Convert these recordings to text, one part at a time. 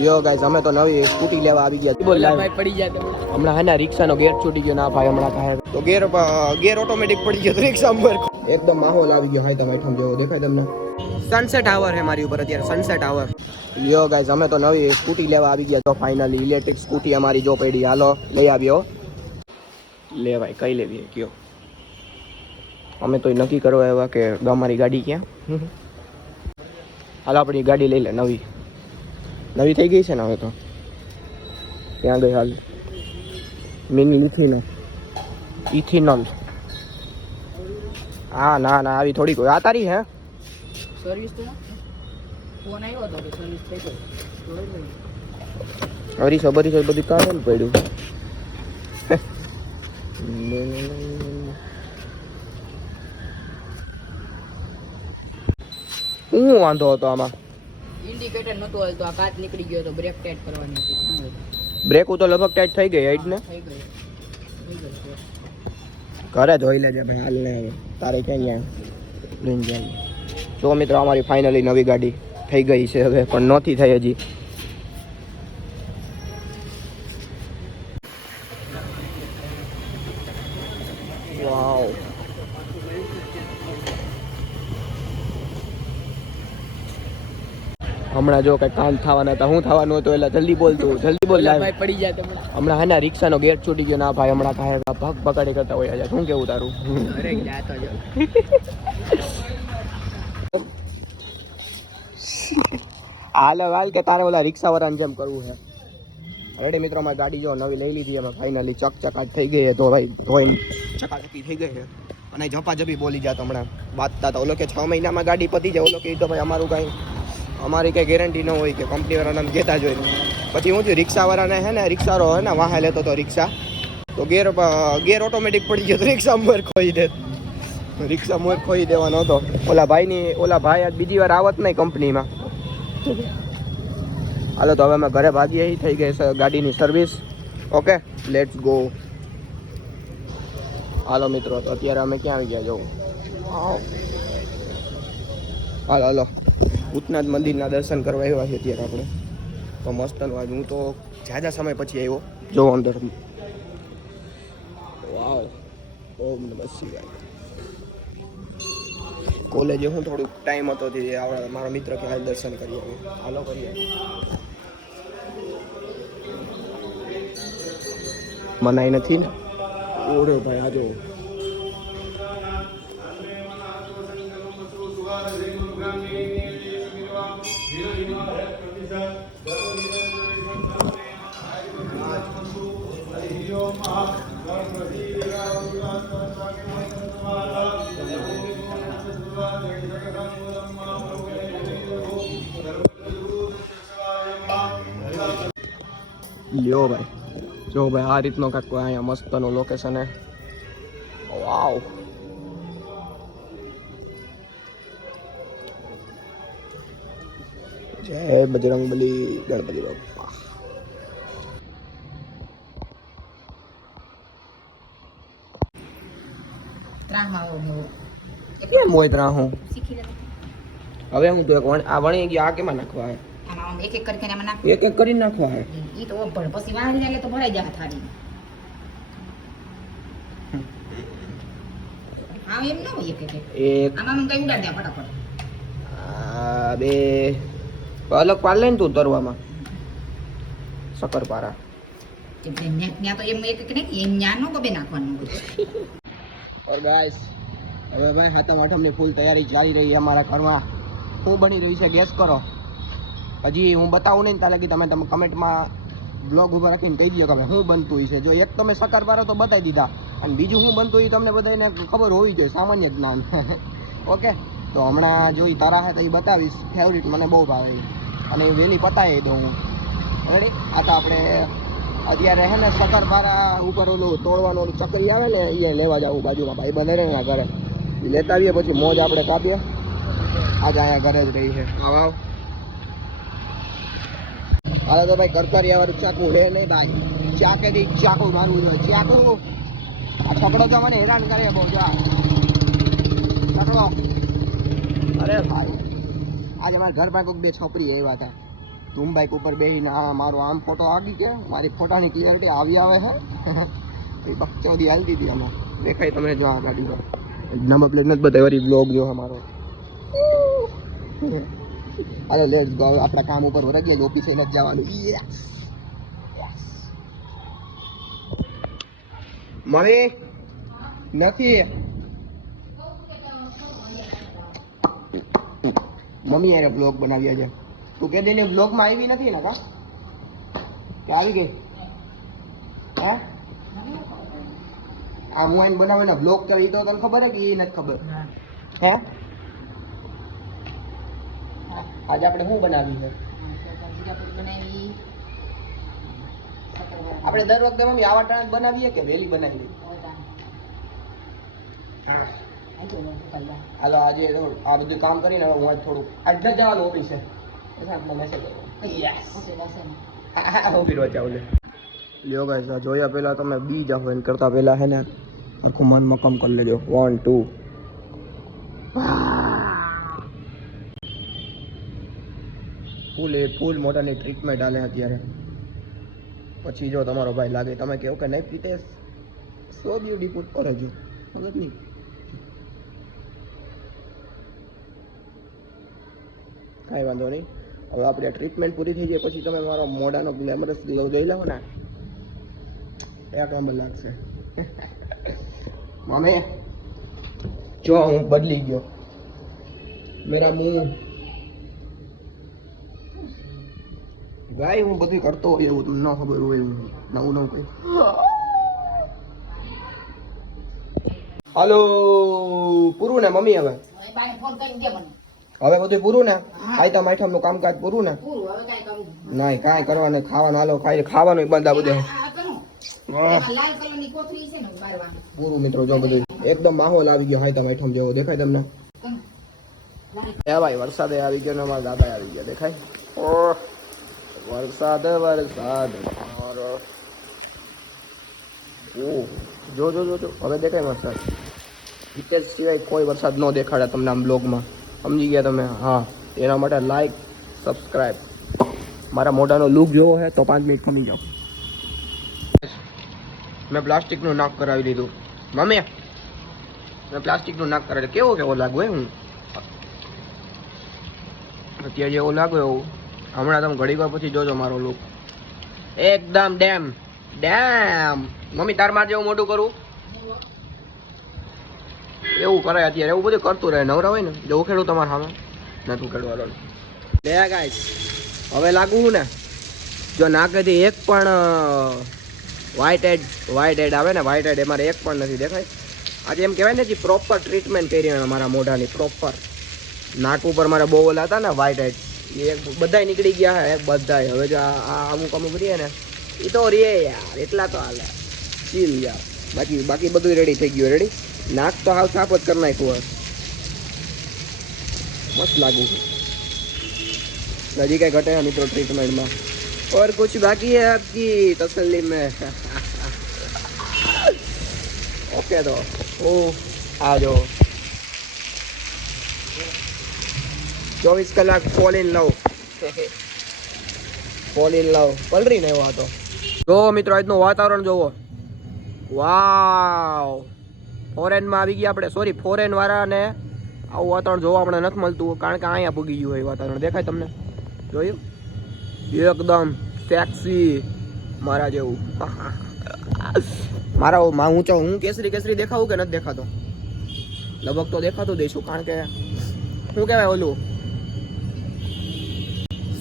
યો ગાઈસ અમે તો નવી સ્કૂટી લેવા આવી ગયા. બોલ ભાઈ પડી ગયા તો હમણાં હે ને રિક્ષાનો ગેર છૂટી ગયો ના ભાઈ હમણાં થાય તો ગેર ઓટોમેટિક પડી ગયો તો રિક્ષા પર એકદમ માહોલ આવી ગયો. હાય તમે ઠમ જેવો દેખાય તમને. સનસેટ આવર હે મારી ઉપર અત્યારે સનસેટ આવર. યો ગાઈસ અમે તો નવી સ્કૂટી લેવા આવી ગયા તો ફાઇનલી ઇલેક્ટ્રિક સ્કૂટી અમારી જો પડી. હાલો લઈ આવ્યો. લે ભાઈ કઈ લેવી કયો. અમે તો નક્કી કરવા આવ્યા કે અમારી ગાડી ક્યાં. હાલ આપણી ગાડી લઈ લે નવી થઈ ગઈ છે ને હવે તો. ત્યાં ગઈ હાલ મિની ઇથિનલ. હા ના આવી થોડી કોઈ આ તારી હે સર્વિસ તો ફોન આવ્યો હતો કે સર્વિસ થઈ ગઈ. હરીસો બધી કાઢેલ પડ્યું. હું વાંધો હતો આમાં ઇન્ડિકેટર નતો હાલતો. આ કાચ નીકળી ગયો તો બ્રેક ટાઈટ કરવાની હતી. બ્રેક તો લગભગ ટાઈટ થઈ ગઈ હાઈટ ને ઘરે જોઈ લેજે ભાઈ. હાલ ને તારે ક્યાં ગયા લઈને જાય. જો મિત્રો અમારી ફાઇનલી નવી ગાડી થઈ ગઈ છે હવે પણ નહોતી થઈ હજી. વાવ હમણાં જો કઈ કામ થવાના હતા. હું થવાનું હતું એટલે જલ્દી બોલ ભાઈ પડી જાય તો હમણાં હે ને રિક્ષાનો ગેર છૂટી ગયો ના ભાઈ હમણાં કાંઈ ભગ પકડી કરતા હોય આજે. શું કેવું તારું? હાલ કે તારે ઓલા રિક્ષા વાળાને જેમ કરવું છે. રેડી મિત્રો અમારી ગાડી જો નવી લઈ લીધી અમે ફાઇનલી. ચકચકાટ થઈ ગઈ છે તો ભાઈ ધોઈને ચકાચકી થઈ ગઈ છે. અને ઝપાઝપી બોલી જાત હમણાં વાતતા તો ઓલો કે 6 મહિનામાં ગાડી પતી જાય. ઓલો કે તો ભાઈ અમારી કઈ ગેરંટી ન હોય કે કંપની વાળાને કહેતા જ હોય. પછી હું થયું રિક્ષાવાળાને હે ને રિક્ષારો હે ને વાહે લેતો તો રિક્ષા તો ગેર ઓટોમેટિક પડી ગયો તો રિક્ષા મોર ખોઈ દે. રિક્ષા મોર ખોઈ દેવાનો હતો. ઓલા ભાઈ આજ બીજી વાર આવત નહીં કંપનીમાં. હાલો તો હવે અમે ઘરે ભાગીએ. થઈ ગઈ છે ગાડીની સર્વિસ. Okay let's go. હાલો મિત્રો તો અત્યારે અમે ક્યાં આવી ગયા જવું. હાલો ભૂતનાથ મંદિરના દર્શન કરવા આવ્યા છે અત્યારે આપણે તો મસ્તનું. આજ હું તો ઝાઝા સમય પછી આવ્યો. જો અંદર વાવ ઓમ નમઃ શિવાય. કોલેજે હું થોડુંક ટાઈમ હતો તે મારો મિત્ર કે હાલ દર્શન કરી આવ્યો. હાલો કરીએ. મનાઈ નથી ને ઓરે ભાઈ આજો. લ્યો ભાઈ જો ભાઈ આ રીતનો કાંઈક અહીંયા મસ્તનું લોકેશન હે. વાવ જય બજરંગબલી ગણપતિ બાપા. કેમ હોય ત્રાહું હવે હું તો આ વણી ગયો. આ કેમાં નાખવા હે? એક એક કરીને નાખવા હે. ઈ તો પછી વાળી એટલે તો ભરાઈ જાય થાળી. આ એમ ન હોય એક આમાં કઈ ઉડાડ દે ફટાફટ. આ બે અલગ પાડ લઈને તું તરવામાં શક્કરપારા ત્યાં તો એમ એક નહીં એમ ન્યા નો કબે નાખવાનું. ઓર ગાઈસ હવે ભાઈ હાથમ આઠમની ફૂલ તૈયારી ચાલી રહી છે અમારા ઘરમાં. શું બની રહ્યું છે ગેસ કરો. હજી હું બતાવું નહીં ત્યાં લગી તમે કમેન્ટમાં બ્લોગ ઉપર રાખીને કહી દો કે ભાઈ શું બનતું હોય છે. જો એક તમે શક્કરપારા તો બતાવી દીધા અને બીજું શું બનતું હોય તમને બધાને ખબર હોવી જોઈએ, સામાન્ય જ્ઞાન. ઓકે તો હમણાં જો તારા હે તો એ બતાવીશ. ફેવરિટ મને બહુ ભાવે અને વહેલી પતાવી દઉં હું. રેડી આ તો આપણે અત્યારે હે ને શક્કરપારા ઉપર ઓલું તોડવાનું ઓલું ચકરી આવે ને એ લેવા જવું બાજુમાં ભાઈ બંધ રહે ને ઘરે લેતા આવીએ પછી મોજ આપણે કાપીએ. આજે અહીંયા ઘરે જ રહી છે. આવ હાલો તો ભાઈ કરકરિયા વાળું ચાકુ હે નહીં ભાઈ. ચાકેથી ચાકુ મારવું જોઈએ. ચાકુ આ છકડો તો મને હેરાન કરે બહુ. જા છકડો અરે ભાઈ આજે મારા ઘર પાસે બે છોકરી આવ્યા હતા ધૂમ બાઇક ઉપર બેસીને આ મારો આમ ફોટો આગી કે મારી ફોટાની ક્લિયરિટી આવી આવે છે એ બકચોદી હાલતી હતી આમાં દેખાય તમને જો આ ગાડી પર નંબર પ્લેટ નથી બતાવી વળી બ્લોગ જો અમારો અરે લેટ્સ ગો આપણા કામ ઉપર વરગીએ જ ઓફિસે નથી જવાનું મમ્મી નથી મમ્મી યાર બ્લોગ બનાવ્યા છે તું કે દે ને બ્લોગમાં આવી નથી ને કા કે આવી ગઈ હે આ હું આઈને બનાવીને બ્લોગ કરી તો તને ખબર હે કે એ નથી ખબર હે આજે આપણે શું બનાવી છે આપણે દર વખતે મમ્મી આવા ટાણા બનાવીએ કે વેલી બનાવીએ હાલો આજે આ બધું કામ કરીને હું આજ થોડું આજ ન જવાનું ઓફિસે લ્યો ગાઈસ આ જોયા પહેલા તમે બી જાઓ એને કરતા પહેલા હે ને આખું મન મક્કમ કરી લેજો 1 2 ફૂલ મોઢાની ટ્રીટમેન્ટ હાલે અત્યારે પછી જો તમારો ભાઈ લાગે તમે કહો કે નહીં પ્રિતેશ સો બ્યુટીફુલ કરે જો મગજ નહીં કાંઈ વાંધો નહીં હવે આપણે ટ્રીટમેન્ટ પૂરી થઈ જાય પછી તમે મારો મોઢાનો ગ્લેમરસ ગ્લો જોઈ લો ને એક નંબર લાગશે મમ્મી જો હું બદલી ગયો મેરા મુંહ ભાઈ હું બધું કરતો હોય એવું તમને ન ખબર હોય નવું કઈ હાલો પૂરું ને મમ્મી હવે બધું પૂરું ને આયતા માઠમ નું કામકાજ પૂરું ને નહીં કાંઈ કરવાનું ખાવાનું હાલો ખાવાનું બંધ આ બધું પૂરું મિત્રો જો બધું એકદમ માહોલ આવી ગયો હાયતા માઠમ જેવો દેખાય તમને ભાઈ વરસાદ આવી ગયો ને અમારા દાદા આવી ગયા દેખાય ઓહ વરસાદ મારો ઓહ જો હવે દેખાય વરસાદ હિતેશ સિવાય કોઈ વરસાદ ન દેખાડે તમને આમ બ્લોગમાં સમજી ગયા તમે હા એના માટે લાઈક સબસ્ક્રાઈબ મારા મોઢાનો લુક જોવો હે તો 5 મિનિટ ખમી જાઓ મેં પ્લાસ્ટિકનું નાક કરાવી લીધું મમ્મી મેં પ્લાસ્ટિકનું નાક કરાવી કેવો લાગુ હે હું અત્યારે જેવો લાગુ એવું હમણાં તમે ઘડી વાર પછી જોજો મારો લુક એકદમ ડેમ મમ્મી તાર માર જેવું મોટું કરું એવું કરાય અત્યારે એવું બધું કરતું રહે નવરા હોય ને જવું ખેડું તમારે સામે નતું ખેડવાનું લે ગાઈસ હવે લાગુ ને જો નાકેથી એક પણ વ્હાઇટ હેડ આવે ને વ્હાઇટ હેડ એમાં એક પણ નથી દેખાય આજે એમ કહેવાય ને પ્રોપર ટ્રીટમેન્ટ કરી મારા મોઢાની પ્રોપર નાક ઉપર મારા બહુ ઓલા હતા ને વ્હાઇટ હેડ એ બધાય નીકળી ગયા હે બધાય હવે જો આ અમુક રહીએ ને એ તો રે યાર એટલા તો હાલે ચીલ યાર બાકી બધું રેડી થઈ ગયું રેડી નાક તો હાવ સાફ જ કરી નાખ્યું મસ્ત લાગુ હજી કઈ ઘટે મિત્રો ટ્રીટમેન્ટમાં और कुछ बाकी है आपकी तसल्ली में ओके तो ओ आ जाओ 24 કલાક ફોલ ઇન લવ પલરી ને એવો હતો જો મિત્રો આજનું વાતાવરણ જોવો વાવ ફોરેનમાં આવી ગયા આપણે સોરી ફોરેન વાળાને આવું વાતાવરણ જોવા આપણે નથી મળતું કારણ કે અહીંયા પૂગી ગયું હોય વાતાવરણ દેખાય તમને જોયું એકદમ સેક્સી મારા જેવું મારા ઊંચો હું કેસરી દેખાવું કે નથી દેખાતો લગભગ તો દેખાતું દઈશું કારણ કે શું કહેવાય ઓલું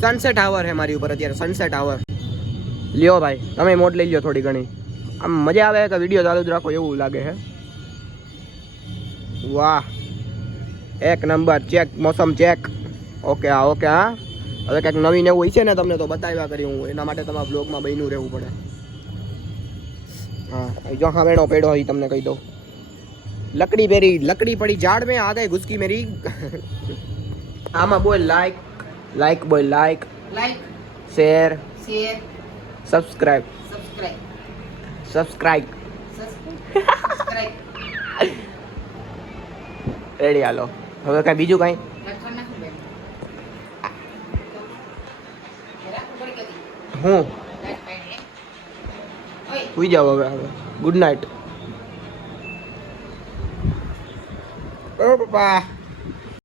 સનસેટ આવર હે મારી ઉપર અત્યારે સનસેટ આવર લ્યો ભાઈ તમે મોડ લઈ લ્યો થોડી ઘણી આમ મજા આવે કે વિડીયો ચાલુ જ રાખો એવું લાગે છે વાહ એક નંબર ચેક મોસમ ચેક ઓકે હા હવે કંઈક નવીન એવું હોય છે ને તમને તો બતાવ્યા કરી હું એના માટે તમારા બ્લોગમાં બન્યું રહેવું પડે હા જો હા વેણો પેડો હોય તમને કહી દઉં લકડી પડી ઝાડ में आ गई घुसकी मेरी आमा बोल लाइक बोल लाइक शेयर सब्सक्राइब રેડી હાલો હવે કઈ બીજું કઈ હું સુઈ જાવ હવે ગુડ નાઇટ ઓ પપ્પા